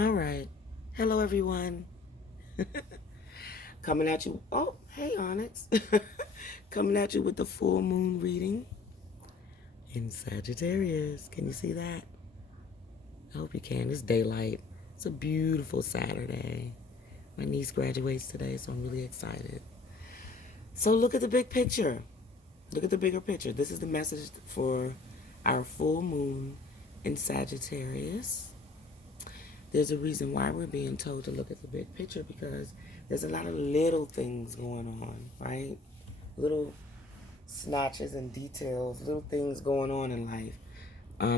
All right. Hello, everyone. Coming at you. Oh, hey, Onyx. Coming at you with the full moon reading in Sagittarius. Can you see that? I hope you can. It's daylight. It's a beautiful Saturday. My niece graduates today, so I'm really excited. So look at the big picture. Look at the bigger picture. This is the message for our full moon in Sagittarius. There's a reason why we're being told to look at the big picture, because there's a lot of little things going on, right? Little snatches and details, little things going on in life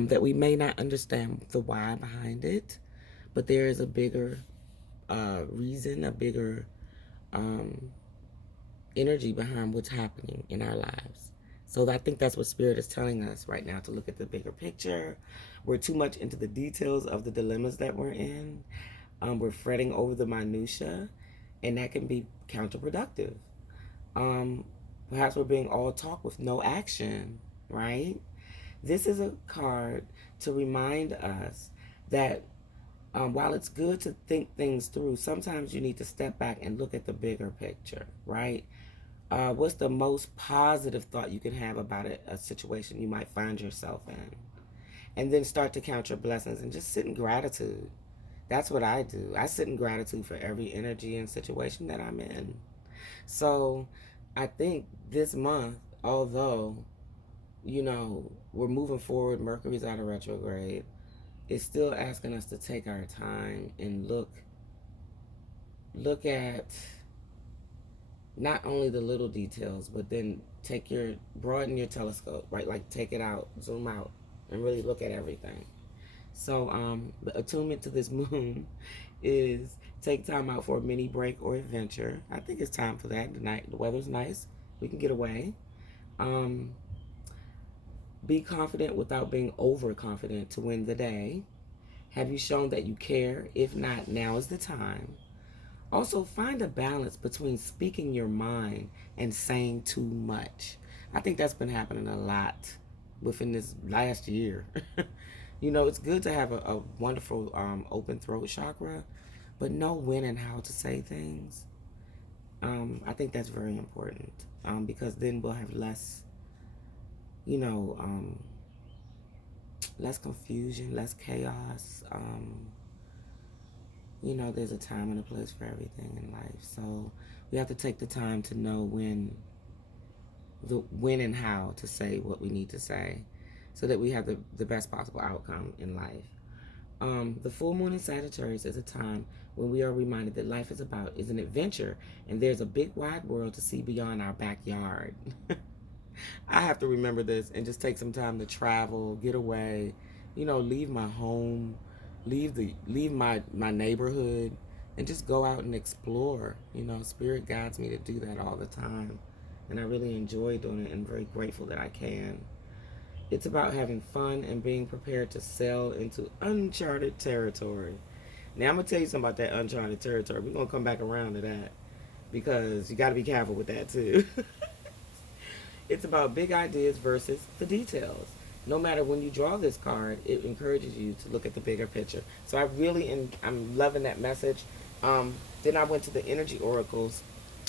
that we may not understand the why behind it, but there is a bigger reason, a bigger um, energy behind what's happening in our lives. So I think that's what Spirit is telling us right now, to look at the bigger picture. We're too much into the details of the dilemmas that we're in. We're fretting over the minutia, and that can be counterproductive. Um, Perhaps we're being all talk with no action, right? This is a card to remind us that while it's good to think things through, sometimes you need to step back and look at the bigger picture, right? What's the most positive thought you can have about a situation you might find yourself in? And then start to count your blessings and just sit in gratitude. That's what I do. I sit in gratitude for every energy and situation that I'm in. So I think this month, although, we're moving forward, Mercury's out of retrograde, it's still asking us to take our time and look at not only the little details, but then broaden your telescope, right? Like take it out, zoom out, and really look at everything. So the attunement to this moon is take time out for a mini break or adventure. I think it's time for that. The weather's nice. We can get away. Um, be confident without being overconfident to win the day. Have you shown that you care? If not, now is the time. Also, find a balance between speaking your mind and saying too much. I think that's been happening a lot within this last year. It's good to have a wonderful open throat chakra, but know when and how to say things. I think that's very important, because then we'll have less, you know, um, less confusion, less chaos. There's a time and a place for everything in life. So we have to take the time to know when and how to say what we need to say, so that we have the best possible outcome in life. The full moon in Sagittarius is a time when we are reminded that life is an adventure, and there's a big wide world to see beyond our backyard. I have to remember this and just take some time to travel, get away, leave my home, leave my neighborhood, and just go out and explore. Spirit guides me to do that all the time, and I really enjoy doing it and very grateful that I can. It's about having fun and being prepared to sail into uncharted territory. Now, I'm going to tell you something about that uncharted territory. We're going to come back around to that, because you got to be careful with that too. It's about big ideas versus the details. No matter when you draw this card, it encourages you to look at the bigger picture. So I'm loving that message. Then I went to the energy oracles,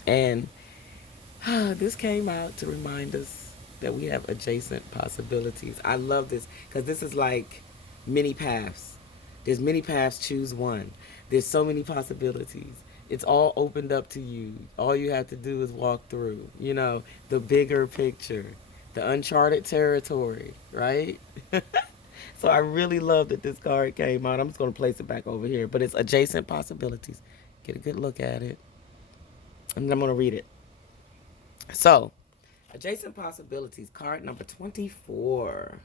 and this came out to remind us that we have adjacent possibilities. I love this because this is like many paths. There's many paths, choose one. There's so many possibilities. It's all opened up to you. All you have to do is walk through, the bigger picture, the uncharted territory, right? So I really love that this card came out. I'm just going to place it back over here, but it's adjacent possibilities. Get a good look at it. And I'm going to read it. So, adjacent possibilities, card number 24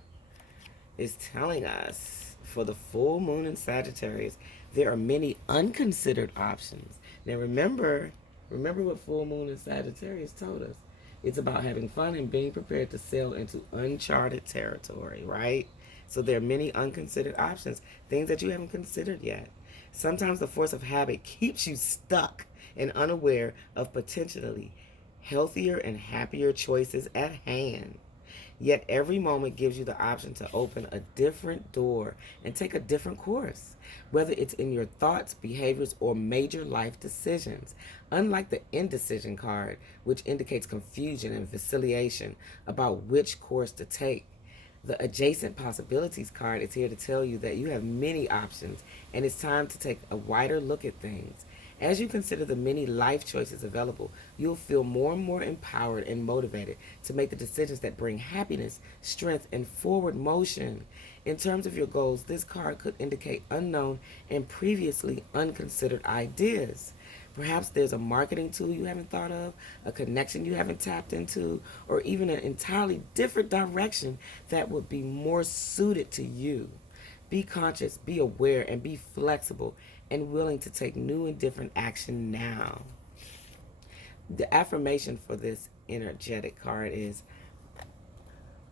is telling us for the full moon in Sagittarius, there are many unconsidered options. Now remember what full moon in Sagittarius told us. It's about having fun and being prepared to sail into uncharted territory, right? So there are many unconsidered options, things that you haven't considered yet. Sometimes the force of habit keeps you stuck and unaware of potentially healthier and happier choices at hand. Yet every moment gives you the option to open a different door and take a different course, whether it's in your thoughts, behaviors, or major life decisions. Unlike the indecision card, which indicates confusion and vacillation about which course to take, the adjacent possibilities card is here to tell you that you have many options and it's time to take a wider look at things. As you consider the many life choices available, you'll feel more and more empowered and motivated to make the decisions that bring happiness, strength, and forward motion. In terms of your goals, this card could indicate unknown and previously unconsidered ideas. Perhaps there's a marketing tool you haven't thought of, a connection you haven't tapped into, or even an entirely different direction that would be more suited to you. Be conscious, be aware, and be flexible and willing to take new and different action now. The affirmation for this energetic card is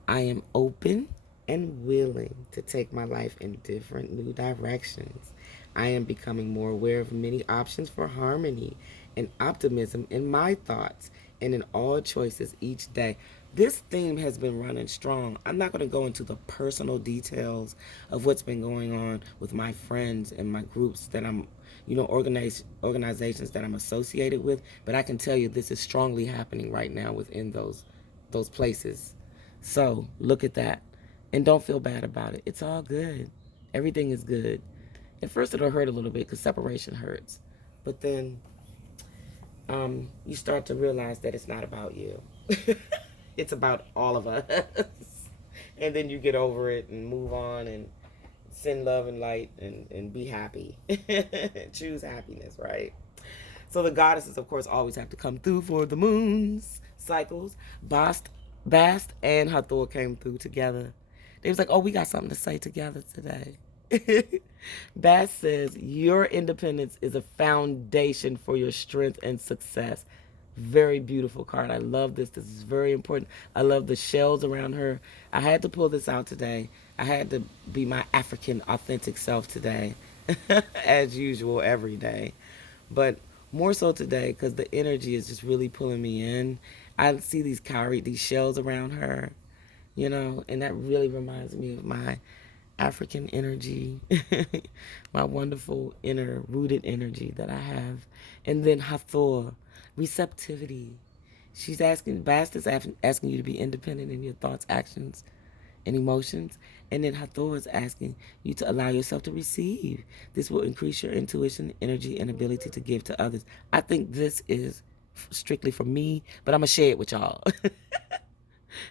I am open and willing to take my life in different new directions. I am becoming more aware of many options for harmony and optimism in my thoughts and in all choices each day. This theme has been running strong. I'm not going to go into the personal details of what's been going on with my friends and my groups that I'm, organizations that I'm associated with, but I can tell you this is strongly happening right now within those places. So look at that. And don't feel bad about it. It's all good. Everything is good. At first it'll hurt a little bit because separation hurts. But then you start to realize that it's not about you. It's about all of us. And then you get over it and move on and send love and light and be happy. Choose happiness, right? So the goddesses, of course, always have to come through for the moon's cycles. Bast and Hathor came through together. They was like, oh, we got something to say together today. Bast says, your independence is a foundation for your strength and success. Very beautiful card. I love this. This is very important. I love the shells around her. I had to pull this out today. I had to be my African authentic self today, as usual, every day. But more so today because the energy is just really pulling me in. I see these cowrie, these shells around her, and that really reminds me of my African energy, my wonderful inner rooted energy that I have. And then Hathor, receptivity. Bast is asking you to be independent in your thoughts, actions, and emotions. And then Hathor is asking you to allow yourself to receive. This will increase your intuition, energy, and ability to give to others. I think this is strictly for me, but I'm going to share it with y'all.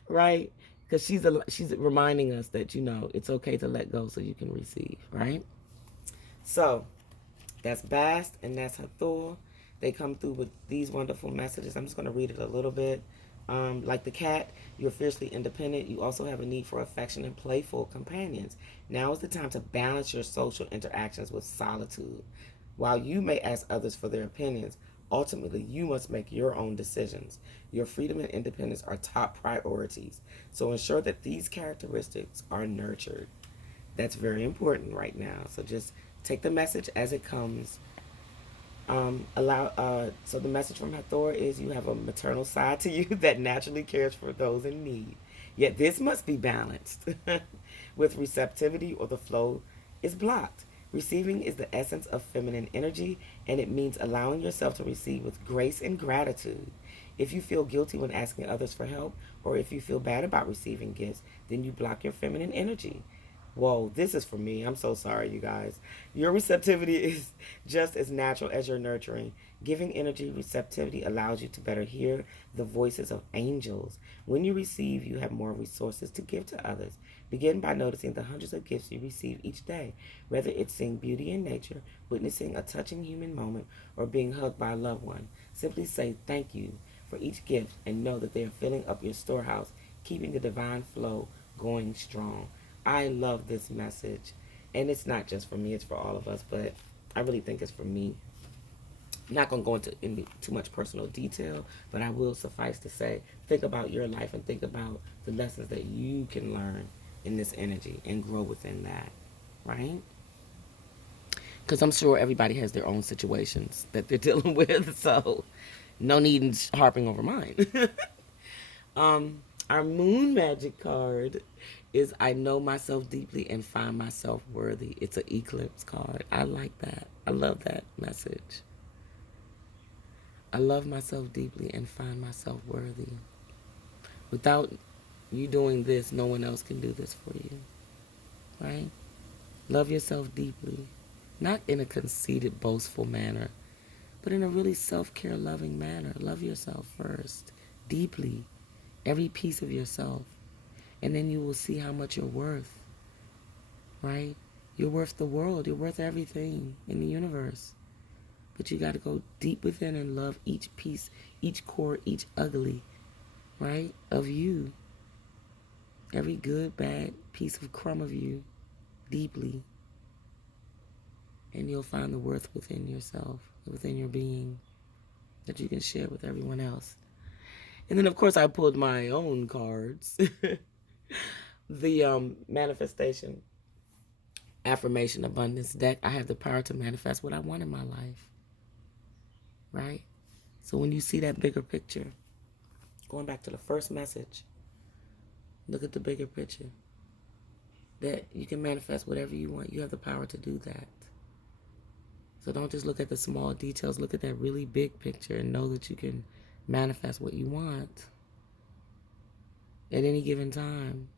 Right? Because she's reminding us that, it's okay to let go so you can receive, right? So that's Bast and that's Hathor. They come through with these wonderful messages. I'm just going to read it a little bit. Like the cat, you're fiercely independent. You also have a need for affection and playful companions. Now is the time to balance your social interactions with solitude. While you may ask others for their opinions, ultimately you must make your own decisions. Your freedom and independence are top priorities. So ensure that these characteristics are nurtured. That's very important right now. So just take the message as it comes. So the message from Hathor is you have a maternal side to you that naturally cares for those in need. Yet this must be balanced with receptivity or the flow is blocked. Receiving is the essence of feminine energy, and it means allowing yourself to receive with grace and gratitude. If you feel guilty when asking others for help, or if you feel bad about receiving gifts, then you block your feminine energy. Whoa, this is for me. I'm so sorry, you guys. Your receptivity is just as natural as your nurturing. Giving energy receptivity allows you to better hear the voices of angels. When you receive, you have more resources to give to others. Begin by noticing the hundreds of gifts you receive each day, whether it's seeing beauty in nature, witnessing a touching human moment, or being hugged by a loved one. Simply say thank you for each gift and know that they are filling up your storehouse, keeping the divine flow going strong. I love this message, and it's not just for me, it's for all of us, but I really think it's for me. I'm not going to go into too much personal detail, but I will suffice to say, think about your life and think about the lessons that you can learn in this energy and grow within that, right? Because I'm sure everybody has their own situations that they're dealing with, so no need in harping over mine. Our moon magic card is I know myself deeply and find myself worthy. It's an eclipse card. I like that. I love that message. I love myself deeply and find myself worthy. Without you doing this, no one else can do this for you. Right? Love yourself deeply. Not in a conceited, boastful manner, but in a really self-care, loving manner. Love yourself first, deeply, every piece of yourself. And then you will see how much you're worth, right? You're worth the world. You're worth everything in the universe. But you got to go deep within and love each piece, each core, each ugly, right, of you. Every good, bad piece of crumb of you, deeply. And you'll find the worth within yourself, within your being, that you can share with everyone else. And then, of course, I pulled my own cards. The manifestation, affirmation, abundance deck. I have the power to manifest what I want in my life, right? So when you see that bigger picture, going back to the first message, look at the bigger picture. That you can manifest whatever you want. You have the power to do that. So don't just look at the small details. Look at that really big picture and know that you can manifest what you want at any given time.